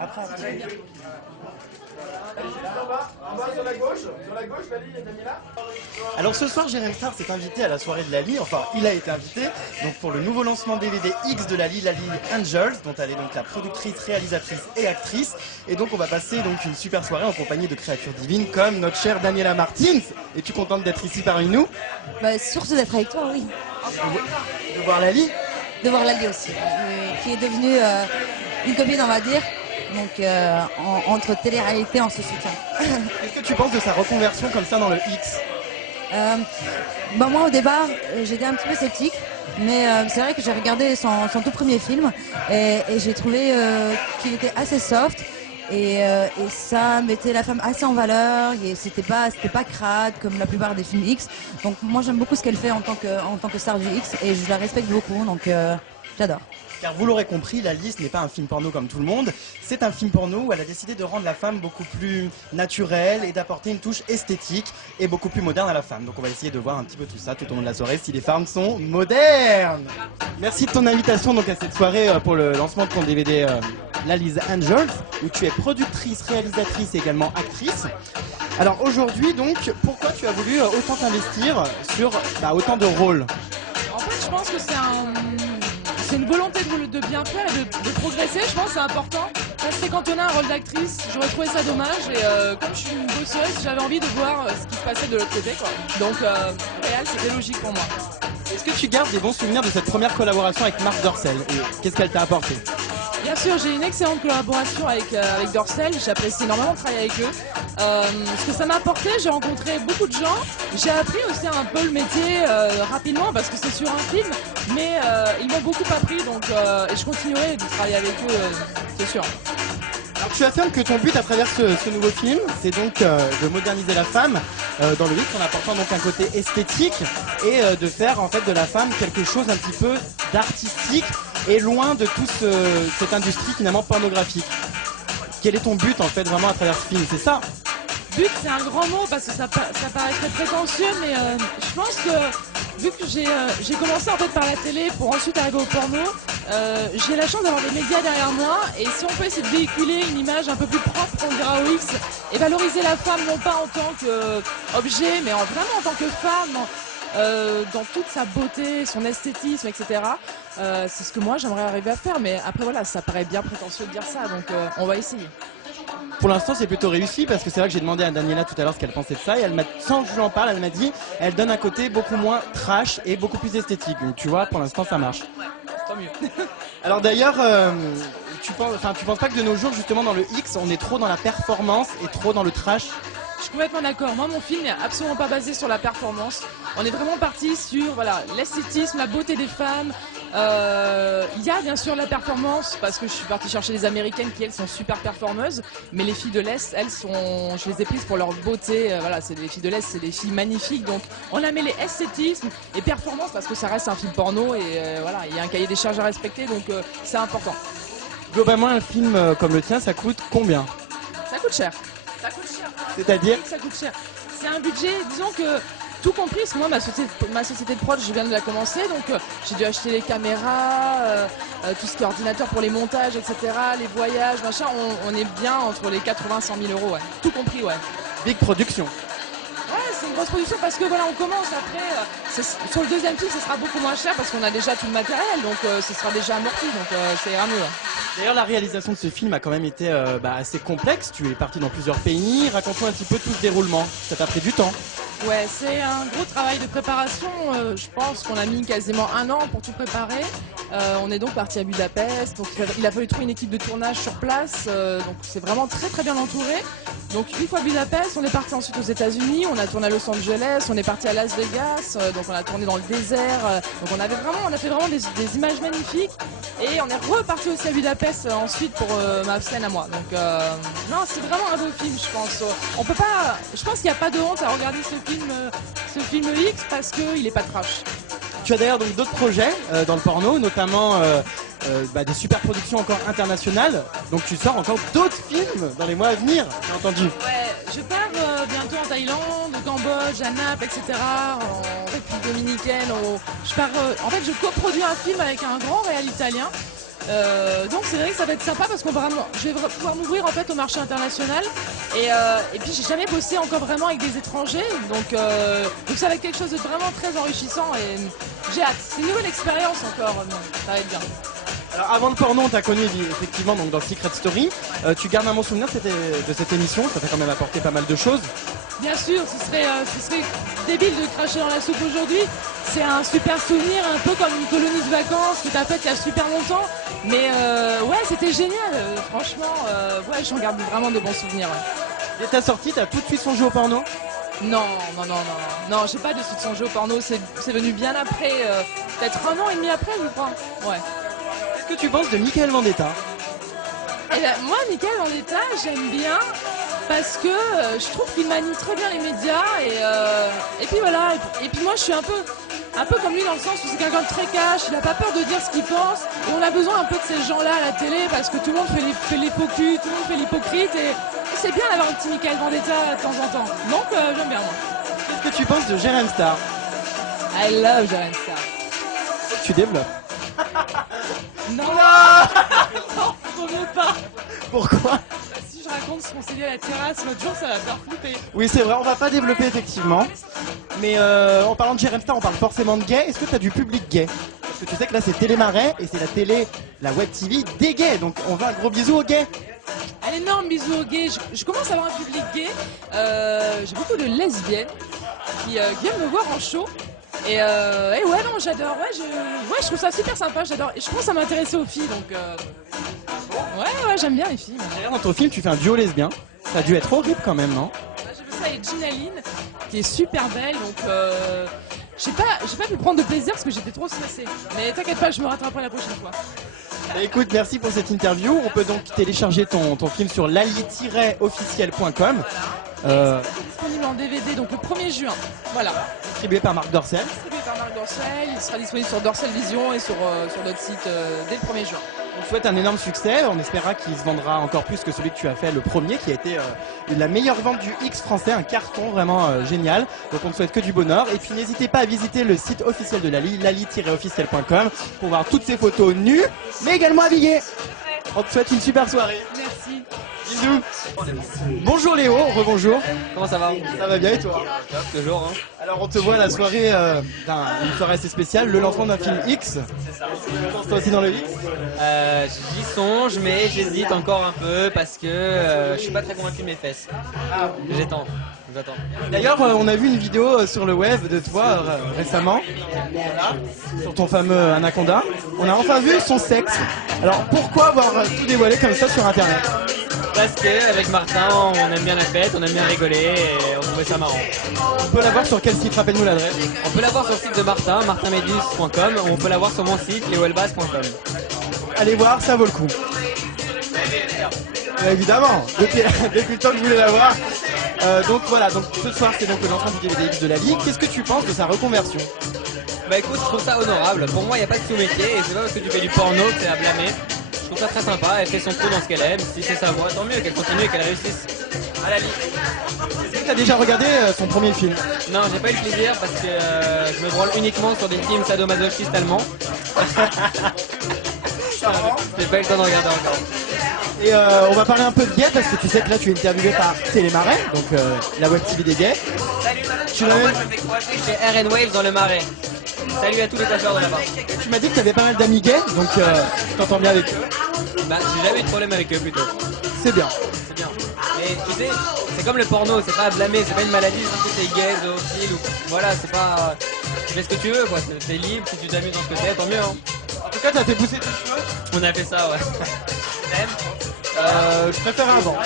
Après. En bas sur la gauche, Lali et Daniela. Alors ce soir, Jérém Star s'est invité à la soirée de Lali, enfin il a été invité, donc pour le nouveau lancement DVD X de Lali, Lali Angels, dont elle est donc la productrice, réalisatrice et actrice. Et donc on va passer donc une super soirée en compagnie de créatures divines comme notre chère Daniela Martins. Es-tu contente d'être ici parmi nous? Bah, surtout d'être avec toi, oui. De voir Lali? De voir Lali aussi, qui est devenue une copine, on va dire. Donc entre télé-réalité, on se soutient. Qu'est-ce que tu penses de sa reconversion comme ça dans le X? Bah moi au départ j'étais un petit peu sceptique, mais c'est vrai que j'ai regardé son tout premier film et j'ai trouvé qu'il était assez soft et ça mettait la femme assez en valeur et c'était pas crade comme la plupart des films X. Donc moi j'aime beaucoup ce qu'elle fait en tant que star du X et je la respecte beaucoup, donc j'adore. Car vous l'aurez compris, Lali, ce n'est pas un film porno comme tout le monde. C'est un film porno où elle a décidé de rendre la femme beaucoup plus naturelle et d'apporter une touche esthétique et beaucoup plus moderne à la femme. Donc on va essayer de voir un petit peu tout ça tout au long de la soirée, si les femmes sont modernes. Merci de ton invitation donc à cette soirée pour le lancement de ton DVD Lali's Angels, où tu es productrice, réalisatrice et également actrice. Alors aujourd'hui donc, pourquoi tu as voulu autant t'investir sur autant de rôles? En fait, je pense que c'est une volonté de bien faire et de progresser. Je pense que c'est important. Rester cantonné à un rôle d'actrice, j'aurais trouvé ça dommage. Et comme je suis une bosseuse, j'avais envie de voir ce qui se passait de l'autre côté, quoi. Donc, réel, c'était logique pour moi. Est-ce que tu gardes des bons souvenirs de cette première collaboration avec Marc Dorcel? Et qu'est-ce qu'elle t'a apporté? Bien sûr, j'ai une excellente collaboration avec Dorcel. J'apprécie énormément de travailler avec eux. Ce que ça m'a apporté, j'ai rencontré beaucoup de gens. J'ai appris aussi un peu le métier rapidement parce que c'est sur un film. Mais ils m'ont beaucoup appris, donc et je continuerai de travailler avec eux, c'est sûr. Alors tu affirmes que ton but à travers ce nouveau film, c'est donc de moderniser la femme dans le X en apportant donc un côté esthétique et de faire en fait de la femme quelque chose un petit peu d'artistique et loin de toute cette industrie finalement pornographique. Quel est ton but en fait vraiment à travers ce film? C'est ça? But, c'est un grand mot parce que ça paraît très prétentieux, mais je pense que vu que j'ai commencé en fait par la télé pour ensuite arriver au porno, j'ai la chance d'avoir des médias derrière moi et si on peut essayer de véhiculer une image un peu plus propre, on dira au X, et valoriser la femme non pas en tant qu'objet, mais vraiment en tant que femme, dans toute sa beauté, son esthétisme, etc. C'est ce que moi j'aimerais arriver à faire, mais après voilà, ça paraît bien prétentieux de dire ça, donc on va essayer. Pour l'instant, c'est plutôt réussi parce que c'est vrai que j'ai demandé à Daniela tout à l'heure ce qu'elle pensait de ça et elle m'a, sans que je lui en parle, elle m'a dit elle donne un côté beaucoup moins trash et beaucoup plus esthétique. Donc tu vois, pour l'instant, ça marche. Tant mieux. Alors d'ailleurs, tu penses pas que de nos jours, justement, dans le X, on est trop dans la performance et trop dans le trash? Je suis complètement d'accord. Moi, mon film n'est absolument pas basé sur la performance. On est vraiment parti sur l'esthétisme, la beauté des femmes. Il y a bien sûr la performance parce que je suis partie chercher les Américaines qui elles sont super performeuses, mais les filles de l'Est, je les ai prises pour leur beauté. C'est des filles de l'Est, c'est des filles magnifiques. Donc on a mêlé esthétisme et performance parce que ça reste un film porno et il y a un cahier des charges à respecter, donc c'est important. Globalement, un film comme le tien, ça coûte combien? Ça coûte cher. Ça coûte cher. C'est-à-dire? Ça coûte cher. C'est un budget, disons que tout compris, parce que moi ma société de prod, je viens de la commencer, donc j'ai dû acheter les caméras, tout ce qui est ordinateur pour les montages, etc., les voyages, machin, on est bien entre les 80 et 100 000 euros, ouais. Tout compris, ouais. Big production. Ouais, c'est une grosse production parce que voilà, on commence après, sur le deuxième film, ce sera beaucoup moins cher parce qu'on a déjà tout le matériel, donc ce sera déjà amorti, donc c'est ira mieux. Ouais. D'ailleurs, la réalisation de ce film a quand même été assez complexe. Tu es parti dans plusieurs pays. Raconte-moi un petit peu tout ce déroulement. Ça t'a pris du temps. Ouais, c'est un gros travail de préparation. Je pense qu'on a mis quasiment 1 an pour tout préparer. On est donc parti à Budapest. Donc il a fallu trouver une équipe de tournage sur place. Donc c'est vraiment très très bien entouré. Donc une fois à Budapest, on est parti ensuite aux États-Unis. On a tourné à Los Angeles. On est parti à Las Vegas. Donc on a tourné dans le désert. Donc on a fait vraiment des images magnifiques. Et on est reparti aussi à Budapest ensuite pour ma scène à moi. Donc non, c'est vraiment un beau film, je pense. On peut pas. Je pense qu'il n'y a pas de honte à regarder ce film X parce qu'il n'est pas trash. Tu as d'ailleurs donc d'autres projets dans le porno, notamment des super productions encore internationales. Donc tu sors encore d'autres films dans les mois à venir, j'ai entendu. Ouais, je pars bientôt en Thaïlande, au Cambodge, à Naples, etc. En République dominicaine. En fait, je coproduis un film avec un grand réal italien. Donc c'est vrai que ça va être sympa parce qu'on va vraiment, je vais pouvoir m'ouvrir en fait au marché international et puis j'ai jamais bossé encore vraiment avec des étrangers donc ça va être quelque chose de vraiment très enrichissant et j'ai hâte. C'est une nouvelle expérience encore, ça va être bien. Alors avant le porno, on t'a connu effectivement donc dans Secret Story. Tu gardes un bon souvenir de cette émission, ça t'a quand même apporté pas mal de choses. Bien sûr, ce serait débile de cracher dans la soupe aujourd'hui. C'est un super souvenir, un peu comme une colonie de vacances que t'as faite il y a super longtemps. Mais ouais, c'était génial, franchement, ouais, j'en garde vraiment de bons souvenirs. Ouais. Dès ta sortie, t'as tout de suite songé au porno? Non, j'ai pas de suite songé au porno, c'est venu bien après, peut-être 1 an et demi après, je crois. Ouais. Qu'est-ce que tu penses de Michael Vendetta? Eh ben, moi, Michael Vendetta, j'aime bien parce que je trouve qu'il manie très bien les médias et puis voilà. Et puis moi, je suis un peu comme lui dans le sens où c'est quelqu'un de très cash, il a pas peur de dire ce qu'il pense et on a besoin un peu de ces gens-là à la télé parce que tout le monde fait les faux culs, tout le monde fait l'hypocrite et c'est bien d'avoir un petit Michael Vendetta de temps en temps. Donc j'aime bien moi. Qu'est-ce que tu penses de Jérém Star? I love Jérém Star. Tu développes. Non, non, faut mieux pas. Pourquoi? Si je raconte ce qu'on s'est dit à la terrasse l'autre jour, ça va faire flipper. Oui, c'est vrai, on va pas développer effectivement. Mais en parlant de Jérém Star, on parle forcément de gay. Est-ce que tu as du public gay? Parce que tu sais que là, c'est Télémarais et c'est la web TV des gays. Donc on veut un gros bisou aux gays. Un énorme bisou aux gays. Je commence à avoir un public gay. J'ai beaucoup de lesbiennes qui viennent me voir en show. Et ouais, non, j'adore. Ouais, je trouve ça super sympa. J'adore. Et je commence à m'intéresser aux filles. Donc, ouais, j'aime bien les filles. D'ailleurs, dans ton film, tu fais un duo lesbien. Ça a dû être horrible quand même, non? J'ai fait ça avec Gina Lynn, qui est super belle. Donc, j'ai pas pu prendre de plaisir parce que j'étais trop stressée. Mais t'inquiète pas, je me rattraperai la prochaine fois. Bah, écoute, merci pour cette interview. On peut donc télécharger ton film sur lali-officiel.com. Disponible en DVD donc le 1er juin. Voilà. Distribué par Marc Dorcel. Distribué par Marc Dorcel. Il sera disponible sur Dorcel Vision et sur notre site dès le 1er juin. On souhaite un énorme succès. On espérera qu'il se vendra encore plus que celui que tu as fait le premier, qui a été la meilleure vente du X français, un carton vraiment génial. Donc on ne souhaite que du bonheur. Et puis n'hésitez pas à visiter le site officiel de Lali, lali-officiel.com, pour voir toutes ces photos nues, mais également habillées. On te souhaite une super soirée. Merci. Bisous. Bonjour Léo, rebonjour. Comment ça va? Ça va bien et toi? Top, toujours. Hein. Alors on te voit à la soirée, une soirée assez spéciale, le lancement d'un film X. Tu penses toi aussi dans le X? J'y songe, mais j'hésite encore un peu parce que je suis pas très convaincu de mes fesses. J'attends. D'ailleurs, on a vu une vidéo sur le web de toi récemment, sur ton fameux Anaconda. On a enfin vu son sexe. Alors pourquoi avoir tout dévoilé comme ça sur internet? Parce qu'avec Martin, on aime bien la fête, on aime bien rigoler et on trouvait ça marrant. On peut la voir sur quel site? Rappelle-nous l'adresse. On peut la voir sur le site de Martin, martinmedus.com, on peut la voir sur mon site, leoelbas.com. Allez voir, ça vaut le coup. Évidemment, depuis le temps que je voulais la voir. Donc voilà, donc ce soir c'est donc le lancement du DVD X de Lali. Qu'est-ce que tu penses de sa reconversion? Bah écoute, je trouve ça honorable. Pour moi, il n'y a pas de sous-métier et c'est pas parce que tu fais du porno que c'est à blâmer. Je trouve ça très sympa, elle fait son trou dans ce qu'elle aime. Si c'est sa voix, tant mieux, qu'elle continue et qu'elle réussisse. À Lali. Est-ce que tu as déjà regardé son premier film? Non, j'ai pas eu le plaisir parce que je me branle uniquement sur des films sadomasochistes allemands. J'ai pas eu le temps de regarder encore. Et on va parler un peu de gays parce que tu sais que là tu es interviewé par Télémarais, donc la web TV des gays. Salut, moi je me fais croiser chez RN Wave dans le Marais. Salut à tous les coiffeurs de là-bas. Tu m'as dit que tu avais pas mal d'amis gays, donc tu t'entends bien avec eux. Bah j'ai jamais eu de problème avec eux plutôt. C'est bien. C'est bien. Mais tu sais, c'est comme le porno, c'est pas à blâmer, c'est pas une maladie, si t'es gay, zoophile ou... Voilà, c'est pas... Tu fais ce que tu veux quoi, t'es libre, si tu t'amuses dans ce que t'es, tant mieux hein. En tout cas, t'as fait pousser tes cheveux? On a fait ça, ouais. Je préfère avant.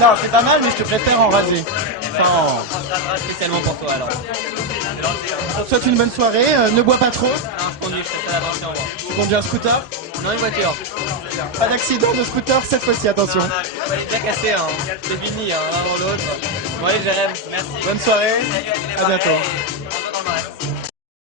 Non, c'est pas mal, mais je te préfère en rasé. Enfin, Spécialement pour toi alors. on te souhaite une bonne soirée, ne bois pas trop. Non, je conduis, je fais ça d'avance, au revoir. Tu conduis un scooter. Non, une voiture. Pas d'accident de scooter cette fois-ci, attention. Elle est déjà cassée, hein. C'est fini, hein, l'un dans l'autre. Bon allez, Jérém, merci. Bonne soirée, à bientôt.